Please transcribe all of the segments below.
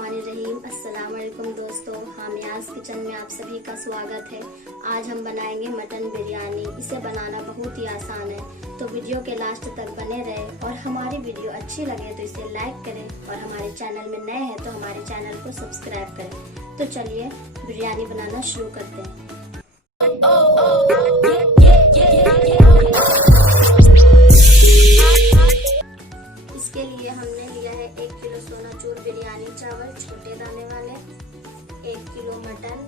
बिस्मिल्लाहिर्रहमानिर्रहीम। अस्सलाम वालेकुम दोस्तों, हामियाज किचन में आप सभी का स्वागत है। आज हम बनाएंगे मटन बिरयानी। इसे बनाना बहुत ही आसान है, तो वीडियो के लास्ट तक बने रहे और हमारी वीडियो अच्छी लगे तो इसे लाइक करें और हमारे चैनल में नए हैं तो हमारे चैनल को सब्सक्राइब करें। तो चलिए बिरयानी बनाना शुरू करते हैं। इसके लिए हमने लिया है 1 किलो सोनाचूर बिरयानी चावल छोटे दाने वाले, 1 किलो मटन,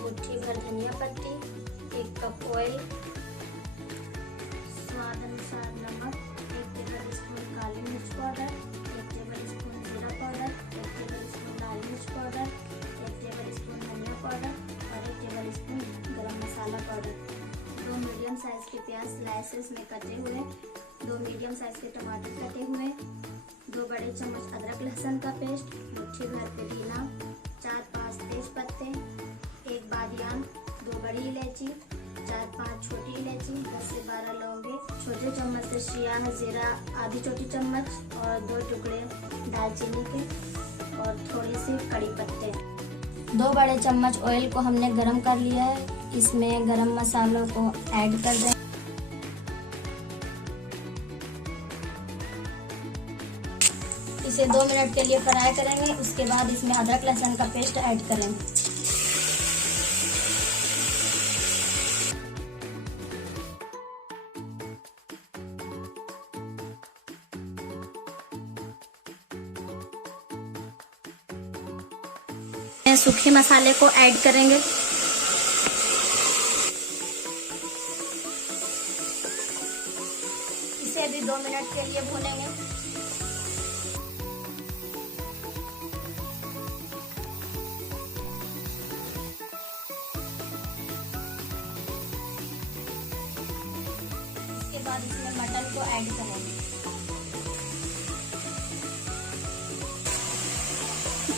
मुट्ठी भर धनिया पत्ती, 1 कप ऑयल, स्वाद अनुसार नमक, 1 टेबल स्पून काली मिर्च पाउडर, 1 टेबल स्पून जीरा पाउडर, 1 टेबल स्पून लाल मिर्च पाउडर, 1 टेबल स्पून धनिया पाउडर और 1 टेबल स्पून गरम मसाला पाउडर। 2 मीडियम साइज के प्याज स्लाइसेस में कटे हुए, 2 मीडियम साइज के टमाटर कटे हुए, 2 बड़े चम्मच अदरक लहसन का पेस्ट, मुट्ठी भर पुदीना, 4-5 तेज पत्ते, 1 बादियान, 2 बड़ी इलायची, 4-5 छोटी इलायची, 10 से 12 लौंगे, छोटे चम्मच से सियाह जीरा आधी छोटी चम्मच और 2 टुकड़े दालचीनी के और थोड़ी सी कड़ी पत्ते। 2 बड़े चम्मच ऑयल को हमने गरम कर लिया है। इसमें गरम मसालों को ऐड कर दें। इसे 2 मिनट के लिए फ्राई करेंगे। उसके बाद इसमें अदरक लहसुन का पेस्ट ऐड करेंगे। सूखे मसाले को ऐड करेंगे। इसे भी 2 मिनट के लिए भूनेंगे। इसके बाद इसमें मटन को ऐड करेंगे।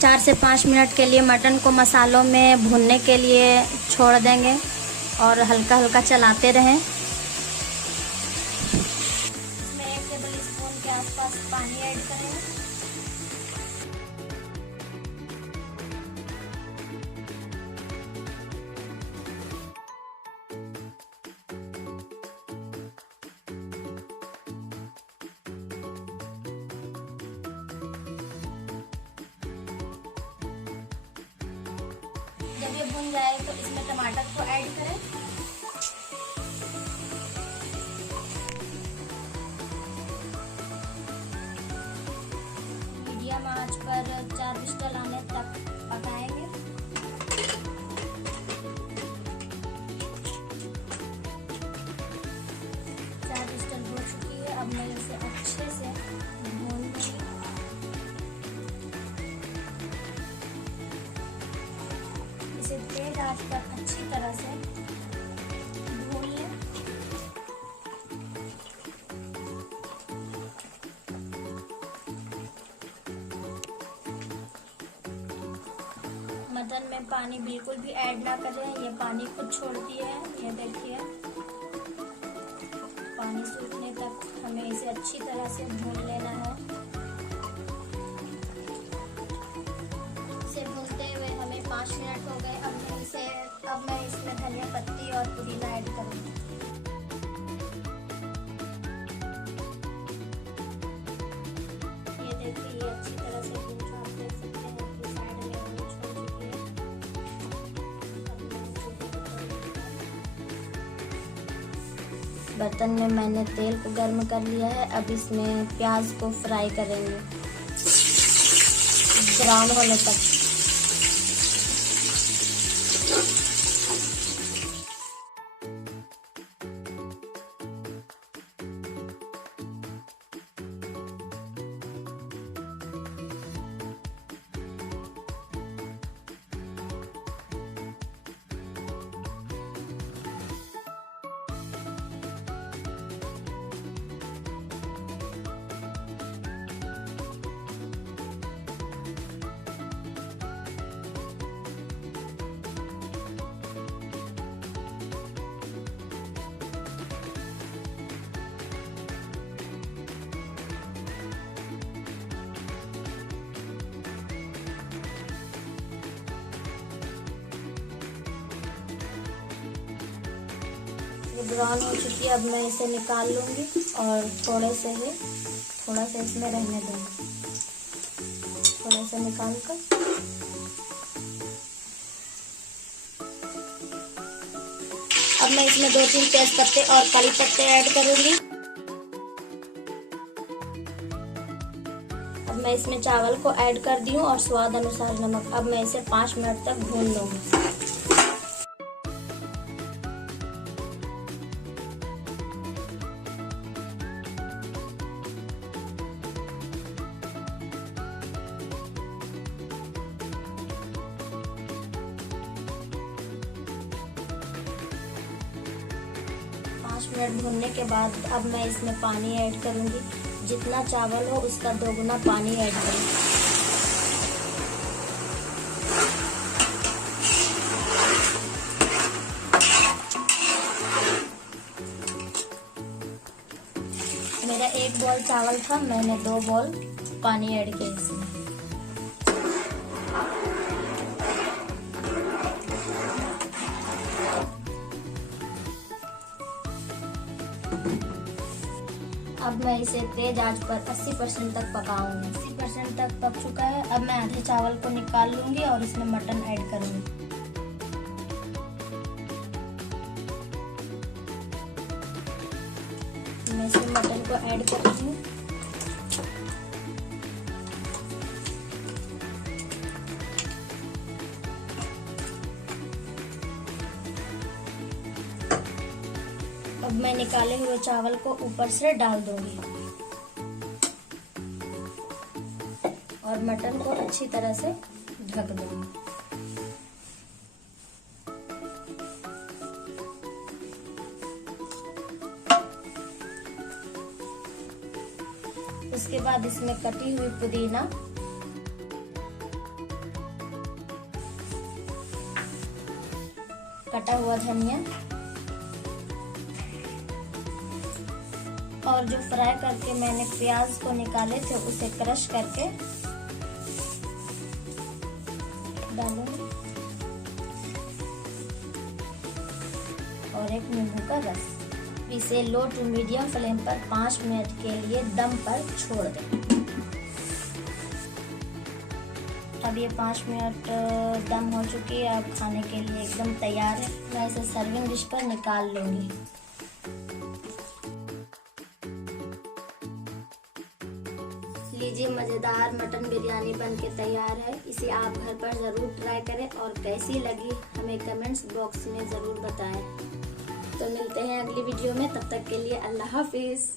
4 से 5 मिनट के लिए मटन को मसालों में भूनने के लिए छोड़ देंगे और हल्का हल्का चलाते रहें। इसमें 1 टेबल स्पून के आसपास पानी ऐड करेंगे। जब ये भुन जाए तो इसमें टमाटर को ऐड करें। मीडियम आंच पर 4 विस्टल आने तक पकाएंगे। चार विस्टल हो चुकी है। अब मैं इसे अच्छे से भून लूंगी। इसे तेज आंच पर अच्छी तरह से भून लें। मटन में पानी बिल्कुल भी ऐड ना करें, ये पानी खुद छोड़ती है। ये देखिए, पानी सूखने तक हमें इसे अच्छी तरह से भून लेना है। इसे भूनते हुए हमें 5 मिनट हो गए। अब मैं इसमें धनिया पत्ती और पुदीना ऐड करूँगी। ये देखिए, ये अच्छी तरह से भून चुका, आप देख सकते हैं कि साइड में वो छोड़ चुकी है। बर्तन में मैंने तेल को गर्म कर लिया है। अब इसमें प्याज को फ्राई करेंगे ब्राउन होने तक। ब्राउन हो चुकी है। अब मैं इसे निकाल लूँगी और थोड़ा सा इसमें रहने दूँगी। थोड़ा सा निकाल कर अब मैं इसमें 2-3 तेज पत्ते और कड़ी पत्ते ऐड करूँगी। अब मैं इसमें चावल को ऐड कर दी हूँ और स्वाद अनुसार नमक। अब मैं इसे 5 मिनट तक भून लूँगी। मिनट भूनने के बाद अब मैं इसमें पानी ऐड करूंगी। जितना चावल हो उसका 2 गुना पानी ऐड करूंगी। मेरा 1 बॉल चावल था, मैंने 2 बॉल पानी ऐड किया इसमें। अब मैं इसे तेज आंच पर 80% तक पकाऊंगी। 80% तक पक चुका है। अब मैं आधे चावल को निकाल लूंगी और इसमें मटन ऐड करूंगी। मैं इसमें मटन को ऐड करती हूँ। अब मैं निकाले हुए चावल को ऊपर से डाल दूंगी और मटन को अच्छी तरह से ढक दूंगी। उसके बाद इसमें कटी हुई पुदीना, कटा हुआ धनिया और जो फ्राई करके मैंने प्याज को निकाले थे उसे क्रश करके डालूंगी और 1 नींबू का रस। इसे लो टू मीडियम फ्लेम पर 5 मिनट के लिए दम पर छोड़ दें। अब ये 5 मिनट दम हो चुकी है। अब खाने के लिए एकदम तैयार है। मैं इसे सर्विंग डिश पर निकाल लूंगी। लीजिए, मज़ेदार मटन बिरयानी बनके तैयार है। इसे आप घर पर ज़रूर ट्राई करें और कैसी लगी हमें कमेंट्स बॉक्स में ज़रूर बताएं। तो मिलते हैं अगली वीडियो में, तब तक के लिए अल्लाह हाफिज़।